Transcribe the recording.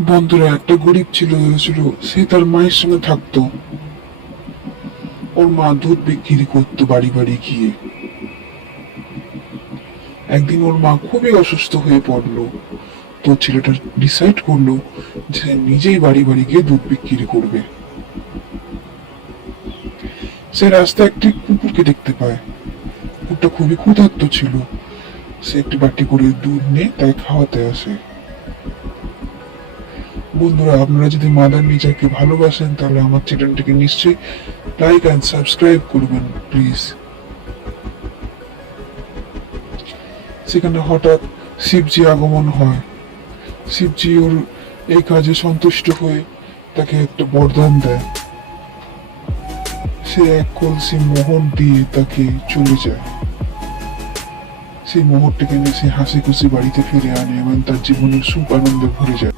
বন্ধুরা, একটা গরিব ছিল, সে তার মায়ের সঙ্গে থাকতো। ওর মা দুধ বিক্রি করতো বাড়ি বাড়ি গিয়ে। একদিন ওর মা খুবই অসুস্থ হয়ে পড়লো। তো ছেলেটা ডিসাইড করলো যে সে নিজেই বাড়ি বাড়ি গিয়ে দুধ বিক্রি করবে। সে রাস্তায় একটি কুকুরকে দেখতে পায়। কুকুরটা খুবই ক্ষুধার্ত ছিল। সে একটি বাটি করে দুধ নিয়ে তাকে খাওয়াতে আসে। বন্ধুরা, আপনারা যদি মাদার নেচারকে ভালোবাসেন তাহলে আমার চ্যানেলটিকে নিশ্চয়ই লাইক অ্যান্ড সাবস্ক্রাইব করবেন প্লিজ। সেখানে হঠাৎ শিবজি আগমন হয়। শিবজি ওর এই কাজে সন্তুষ্ট হয়ে তাকে একটা বরদান দেয়। সে এক কলসি মোহর দিয়ে তাকে চলে যায়। সেই মোহরটাকে নিয়ে সে হাসি খুশি বাড়িতে ফিরে আনে এবং তার জীবনের সুখ আনন্দে ভরে যায়।